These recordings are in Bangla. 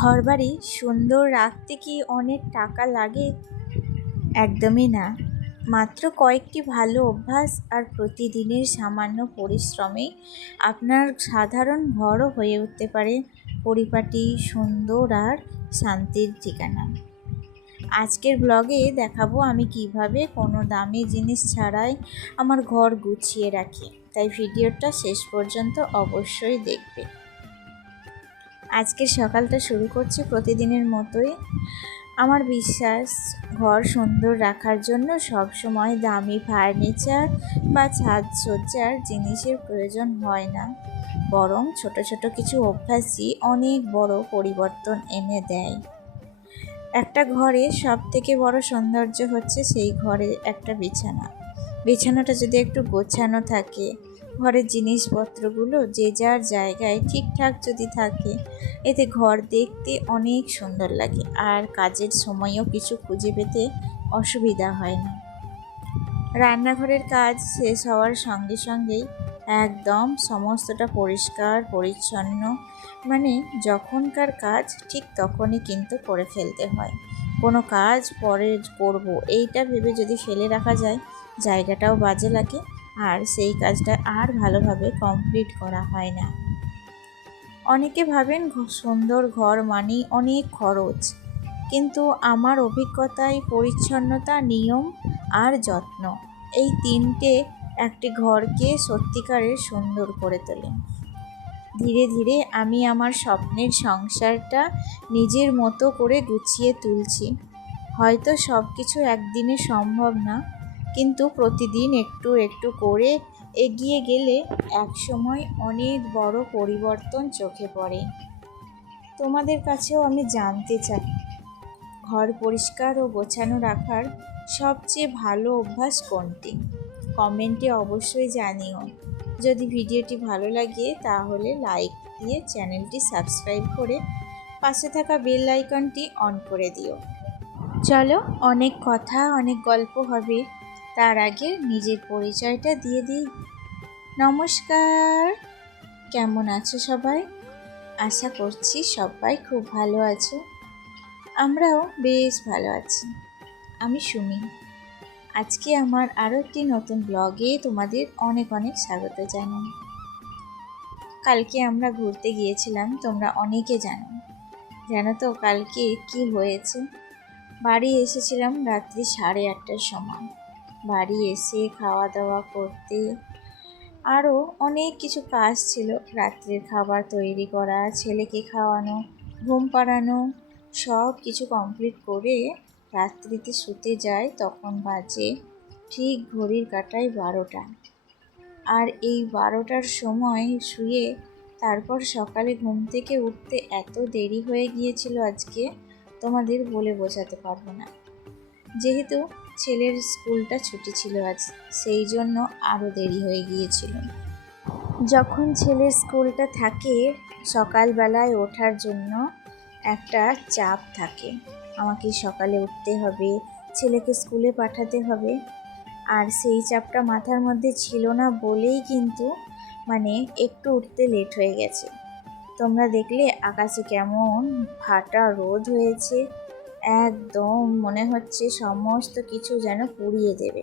ঘরবাড়ি সুন্দর রাখতে কি অনেক টাকা লাগে? একদমই না। মাত্র কয়েকটি ভালো অভ্যাস আর প্রতিদিনের সামান্য পরিশ্রমে আপনার সাধারণ ঘরও হয়ে উঠতে পারে পরিপাটি, সুন্দর আর শান্তির ঠিকানা। আজকের ব্লগে দেখাবো আমি কিভাবে কোনো দামি জিনিস ছাড়াই আমার ঘর গুছিয়ে রাখি, তাই ভিডিওটা শেষ পর্যন্ত অবশ্যই দেখবে। আজকের সকালটা শুরু করছি প্রতিদিনের মতোই। আমার বিশ্বাস, ঘর সুন্দর রাখার জন্য সবসময় দামি ফার্নিচার বা সাজসজ্জার জিনিসের প্রয়োজন হয় না, বরং ছোট ছোট কিছু অভ্যাসই অনেক বড় পরিবর্তন এনে দেয়। একটা ঘরে সব থেকে বড় সৌন্দর্য হচ্ছে সেই ঘরে একটা বিছানাটা যদি একটু গোছানো থাকে, ঘরের জিনিসপত্রগুলো যে যার জায়গায় ঠিকঠাক যদি থাকে, এতে ঘর দেখতে অনেক সুন্দর লাগে আর কাজের সময়ও কিছু খুঁজে পেতে অসুবিধা হয় না। রান্নাঘরের কাজ শেষ হওয়ার সঙ্গে সঙ্গেই একদম সমস্তটা পরিষ্কার পরিচ্ছন্ন, মানে যখনকার কাজ ঠিক তখনই কিন্তু করে ফেলতে হয়। কোনো কাজ পরে করব এইটা ভেবে যদি ফেলে রাখা যায়, জায়গাটাও বাজে লাগে আর সেই কাজটা আর ভালোভাবে কমপ্লিট করা হয় না। অনেকে ভাবেন সুন্দর ঘর মানেই অনেক খরচ, কিন্তু আমার অভিজ্ঞতায় পরিচ্ছন্নতা, নিয়ম আর যত্ন, এই তিনটে একটি ঘরকে সত্যিকারের সুন্দর করে তোলে। ধীরে ধীরে আমি আমার স্বপ্নের সংসারটা নিজের মতো করে গুছিয়ে তুলছি। হয়তো সব কিছু একদিনে সম্ভব না, কিন্তু প্রতিদিন একটু একটু করে এগিয়ে গেলে একসময় অনেক বড় পরিবর্তন চোখে পড়ে। তোমাদের কাছেও আমি জানতে চাই, ঘর পরিষ্কার ও গোছানো রাখার সবচেয়ে ভালো অভ্যাস কোনটি? কমেন্টে অবশ্যই জানিও। যদি ভিডিওটি ভালো লাগে তাহলে লাইক দিয়ে চ্যানেলটি সাবস্ক্রাইব করে পাশে থাকা বেল আইকনটি অন করে দিও। চলো, অনেক কথা অনেক গল্প হবে, তার আগে নিজের পরিচয়টা দিয়ে দিই। নমস্কার, কেমন আছো সবাই? আশা করছি সবাই খুব ভালো আছো। আমরাও বেশ ভালো আছি। আমি সুমি। আজকে আমার আরও একটি নতুন ব্লগে তোমাদের অনেক অনেক স্বাগত জানাই। কালকে আমরা ঘুরতে গিয়েছিলাম, তোমরা অনেকে জানো তো কালকে কি হয়েছে। বাড়ি এসেছিলাম রাত্রি 8:30টার সময়। বাড়ি এসে খাওয়া দাওয়া করতে আরও অনেক কিছু কাজ ছিল। রাত্রের খাবার তৈরি করা, ছেলেকে খাওয়ানো, ঘুম পাড়ানো, সব কিছু কমপ্লিট করে রাত্রিতে শুতে যাই, তখন বাজে ঠিক ঘড়ির কাঁটায় 12টা। আর এই 12টার সময় শুয়ে তারপর সকালে ঘুম থেকে উঠতে এত দেরি হয়ে গিয়েছিল আজকে, তোমাদের বলে বোঝাতে পারবো না। যেহেতু ছেলের স্কুলটা ছুটি ছিল আজ, সেই জন্য আরও দেরি হয়ে গিয়েছিল। যখন ছেলের স্কুলটা থাকে, সকালবেলায় ওঠার জন্য একটা চাপ থাকে। আমাকে সকালে উঠতে হবে, ছেলেকে স্কুলে পাঠাতে হবে, আর সেই চাপটা মাথার মধ্যে ছিল না বলেই কিন্তু একটু উঠতে লেট হয়ে গেছে। তোমরা দেখলে আকাশে কেমন ফাটা রোদ হয়েছে, একদম মনে হচ্ছে সমস্ত কিছু যেন পুড়িয়ে দেবে।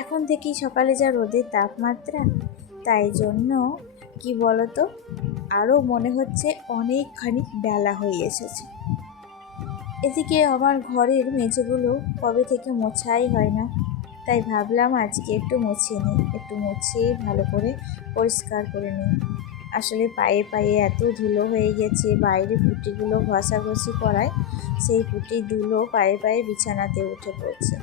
এখন থেকেই সকালে যা রোদের তাপমাত্রা, তাই জন্য কি বলতো, আরও মনে হচ্ছে অনেকখানি বেলা হয়ে এসেছে। এদিকে আমার ঘরের মেঝেগুলো কবে থেকে মোছাই হয় না, তাই ভাবলাম আজকে একটু মুছিয়ে নিই, একটু মুছিয়ে ভালো করে পরিষ্কার করে নিই। আসলে পায়ে পায়ে এত ধুলো হয়ে গেছে, বাইরে পুঁটিগুলো ঘষাঘষি করায় সেই পুঁটির ধুলো পায়ে পায়ে বিছানাতে উঠে পড়ছে।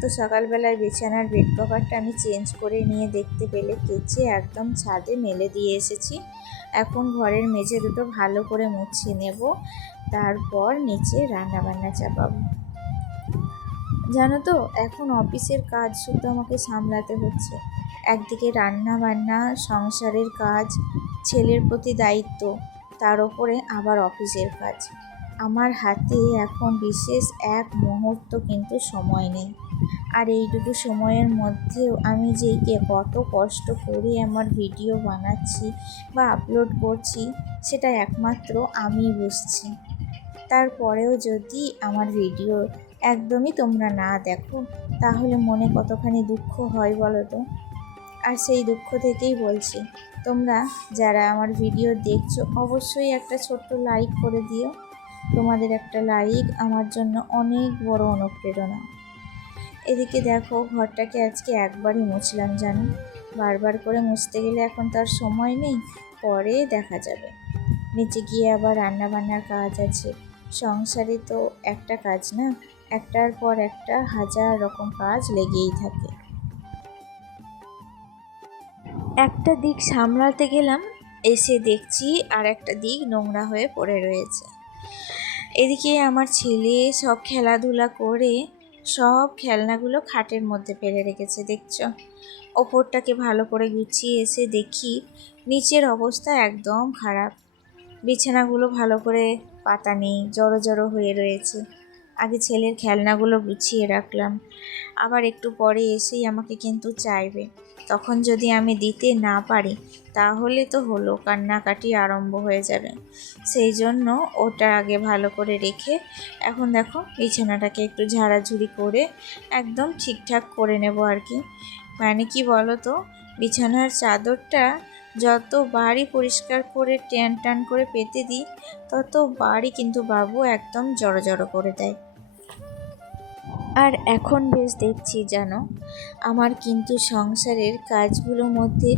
তো সকালবেলায় বিছানার বেড কভারটা আমি চেঞ্জ করে নিয়ে দেখতে পেলে কেচে একদম ছাদে মেলে দিয়ে এসেছি। এখন ঘরের মেঝে দুটো ভালো করে মুছিয়ে নেব, তারপর নিচে রান্নাবান্না চাপাবো। জানো তো, এখন অফিসের কাজ শুধু আমাকে সামলাতে হচ্ছে। একদিকে রান্না বান্না, সংসারের কাজ, ছেলের প্রতি দায়িত্ব, তার উপরে আবার অফিসের কাজ। আমার হাতে এখন বিশেষ এক মুহূর্ত কিন্তু সময় নেই। আর এইটুকু সময়ের মধ্যেও আমি যে কত কষ্ট করে আমার ভিডিও বানাচ্ছি বা আপলোড করছি, সেটা একমাত্র আমিই বুঝছি। তারপরেও যদি আমার ভিডিও একদমই তোমরা না দেখো তাহলে মনে কতখানি দুঃখ হয় বলো তো। আর সেই দুঃখ থেকেই বলছি, তোমরা যারা আমার ভিডিও দেখছো অবশ্যই একটা ছোট্ট লাইক করে দিও। তোমাদের একটা লাইক আমার জন্য অনেক বড় অনুপ্রেরণা। এদিকে দেখো, ঘরটাকে আজকে একবারই মুছলাম জানো, বারবার করে মুছতে গেলে এখন তার সময় নেই, পরে দেখা যাবে। নিচে গিয়ে আবার রান্না বান্নার কাজ আছে। সংসারে তো একটা কাজ না, একটার পর একটা হাজার রকম কাজ লেগেই থাকে। একটা দিক সামলাতে গেলাম, এসে দেখছি আর একটা দিক নোংরা হয়ে পড়ে রয়েছে। এদিকে আমার ছেলে সব খেলাধুলা করে সব খেলনাগুলো খাটের মধ্যে ফেলে রেখেছে দেখছো। ওপরটাকে ভালো করে গুছিয়ে এসে দেখি নিচের অবস্থা একদম খারাপ। বিছানাগুলো ভালো করে পাতা নেই, জড়ো জড়ো হয়ে রয়েছে। আগে ছেলের খেলনাগুলো গুছিয়ে রাখলাম, আবার একটু পরে এসেই আমাকে কিন্তু চাইবে। তখন যদি আমি দিতে না পারি তাহলে তো হলো, কান্নাকাটি আরম্ভ হয়ে যাবে। সেই জন্য ওটা আগে ভালো করে রেখে এখন দেখো বিছানাটাকে একটু ঝাড়াঝুড়ি করে একদম ঠিকঠাক করে নেব আর কি। মানে কি বলো তো, বিছানার চাদরটা যত বাড়ি পরিষ্কার করে টান টান করে পেতে দিই তত বাড়ি কিন্তু বাবু একদম জড়ো জড়ো করে দেয়। আর এখন বেশ দেখছি জানো, আমার কিন্তু সংসারের কাজগুলোর মধ্যে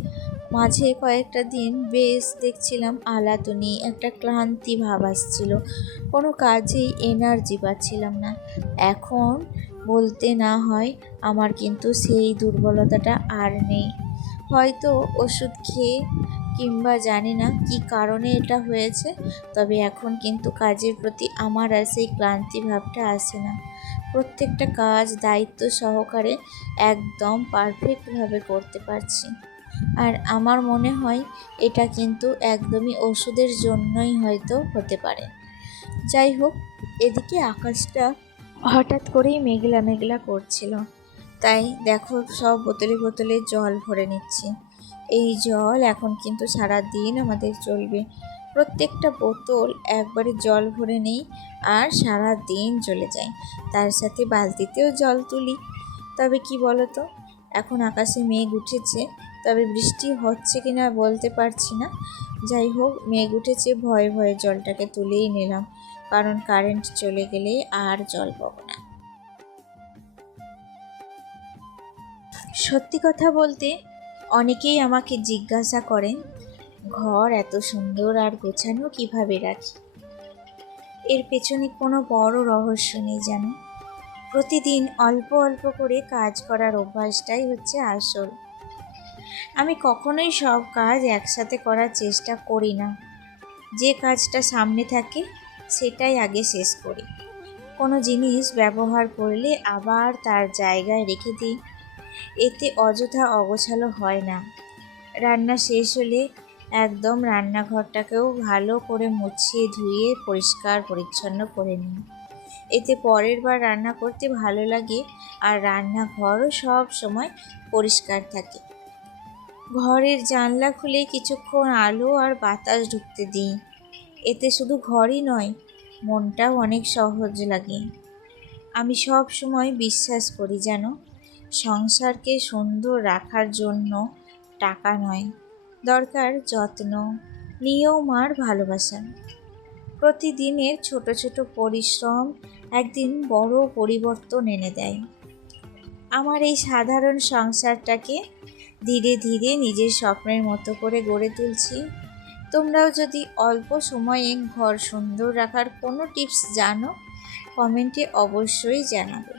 মাঝে কয়েকটা দিন বেশ দেখছিলাম আলাতুনি, একটা ক্লান্তি ভাব আসছিল, কোনো কাজেই এনার্জি পাচ্ছিলাম না। এখন বলতে না হয় আমার কিন্তু সেই দুর্বলতাটা আর নেই। হয়তো ওষুধ খেয়ে কিংবা জানি না কি কারণে এটা হয়েছে, তবে এখন কিন্তু কাজের প্রতি আমার আর সেই ক্লান্তি ভাবটা আসে না। প্রত্যেকটা কাজ দায়িত্ব সহকারে একদম পারফেক্টভাবে করতে পারছি। আর আমার মনে হয় এটা কিন্তু একদমই ওষুধের জন্যই হয়তো হতে পারে। যাই হোক, এদিকে আকাশটা হঠাৎ করেই মেঘলা মেঘলা করছিল, তাই দেখো সব বোতলে বোতলে জল ভরে নিচ্ছি। এই জল এখন কিন্তু সারা দিন আমাদের চলবে। প্রত্যেকটা বোতল একবারে জল ভরে নেই আর সারা দিন চলে যায়। তার সাথে বালতিতেও জল তুলি। তবে কি বলো তো, এখন আকাশে মেঘ উঠেছে, তবে বৃষ্টি হচ্ছে কিনা বলতে পারছি না। যাই হোক, মেঘ উঠেছে, ভয়ে ভয়ে জলটাকে তুলেই নিলাম, কারণ কারেন্ট চলে গেলে আর জল পাবো না। সত্যি কথা বলতে অনেকেই আমাকে জিজ্ঞাসা করেন ঘর এত সুন্দর আর গোছানো কিভাবে রাখি। এর পেছনে কোনো বড় রহস্য নেই জানো। প্রতিদিন অল্প অল্প করে কাজ করার অভ্যাসটাই হচ্ছে আসল। আমি কখনোই সব কাজ একসাথে করার চেষ্টা করি না। যে কাজটা সামনে থাকে সেটাই আগে শেষ করি। কোনো জিনিস ব্যবহার করলে আবার তার জায়গায় রেখে দিই, এতে অযথা অগোছালো হয় না। রান্না শেষ হলে একদম রান্নাঘরটাকেও ভালো করে মুছিয়ে ধুয়ে পরিষ্কার পরিচ্ছন্ন করে নিই। এতে পরের বার রান্না করতে ভালো লাগে আর রান্নাঘরও সব সময় পরিষ্কার থাকে। ঘরের জানলা খুলে কিছুক্ষণ আলো আর বাতাস ঢুকতে দিই, এতে শুধু ঘরই নয় মনটাও অনেক সহজ লাগে। আমি সব সময় বিশ্বাস করি জানো, সংসারকে সুন্দর রাখার জন্য টাকা নয়, দরকার যত্ন, নিয়ম আর ভালোবাসা। প্রতিদিনের ছোট ছোট পরিশ্রম একদিন বড় পরিবর্তন এনে দেয়। আমার এই সাধারণ সংসারটাকে ধীরে ধীরে নিজের স্বপ্নের মতো করে গড়ে তুলছি। তোমরাও যদি অল্প সময়ে ঘর সুন্দর রাখার কোনো টিপস জানো, কমেন্টে অবশ্যই জানাবে।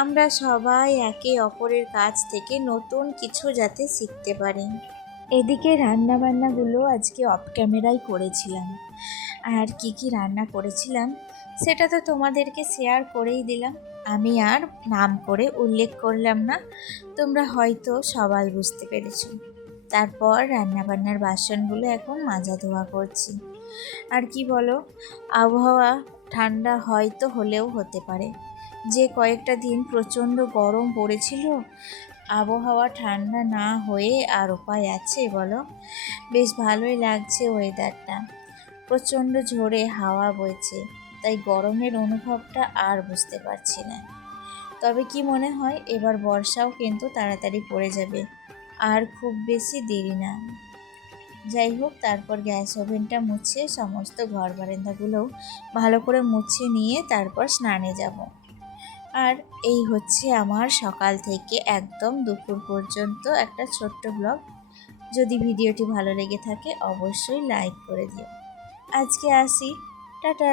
আমরা সবাই একে অপরের কাছ থেকে নতুন কিছু যাতে শিখতে পারি। এদিকে রান্নাবান্নাগুলো আজকে অফ ক্যামেরায় করেছিলাম, আর কি কি রান্না করেছিলাম সেটা তো তোমাদেরকে শেয়ার করেই দিলাম। আমি আর নাম করে উল্লেখ করলাম না, তোমরা হয়তো সবাই বুঝতে পেরেছো। তারপর রান্নাবান্নার বাসনগুলো এখন মাজা ধোয়া করছি। আর কি বলো, আবহাওয়া ঠান্ডা হয়তো হলেও হতে পারে। যে কয়েকটা দিন প্রচণ্ড গরম পড়েছিল, আবহাওয়া ঠান্ডা না হয়ে আর উপায় আছে বলো? বেশ ভালোই লাগছে ওয়েদারটা। প্রচণ্ড ঝোরে হাওয়া বইছে, তাই গরমের অনুভবটা আর বুঝতে পারছি না। তবে কি মনে হয় এবার বর্ষাও কিন্তু তাড়াতাড়ি পড়ে যাবে, আর খুব বেশি দেরি না। যাই হোক, তারপর গ্যাস ওভেনটা মুছে সমস্ত ঘর বারান্দাগুলোও ভালো করে মুছে নিয়ে তারপর স্নানে যাব। আর এই হচ্ছে আমার সকাল থেকে একদম দুপুর পর্যন্ত একটা ছোট্ট ব্লগ। যদি ভিডিওটি ভালো লেগে থাকে অবশ্যই লাইক করে দিও। আজকে আসি, টাটা।